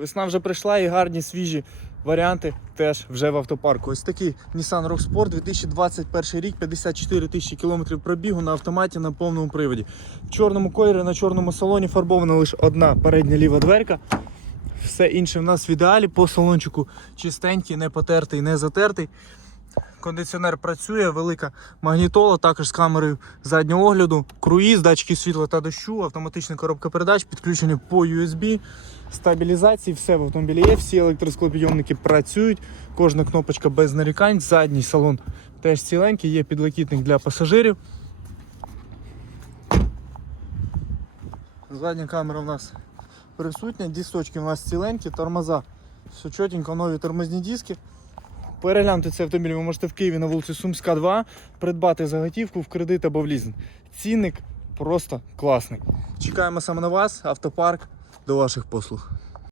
Весна вже прийшла і гарні свіжі варіанти теж вже в автопарку. Ось такий Nissan Rogue Sport 2021 рік, 54 тисячі кілометрів пробігу на автоматі на повному приводі. В чорному кольорі на чорному салоні фарбована лише одна передня ліва дверка. Все інше в нас в ідеалі по салончику чистенький, не потертий, не затертий. Кондиціонер працює, велика магнітола, також з камерою заднього огляду, круїз, датчики світла та дощу, автоматична коробка передач, підключення по USB, стабілізації, все в автомобілі є, всі електросклопідйомники працюють, кожна кнопочка без нарікань, задній салон теж ціленький, є підлокітник для пасажирів. Задня камера у нас присутня, дісточки у нас ціленькі, тормоза, все чотенько, нові тормозні диски. Переглянути цей автомобіль ви можете в Києві на вулиці Сумська 2, придбати заготівку в кредит або в лізинг. Цінник просто класний. Чекаємо саме на вас, автопарк до ваших послуг.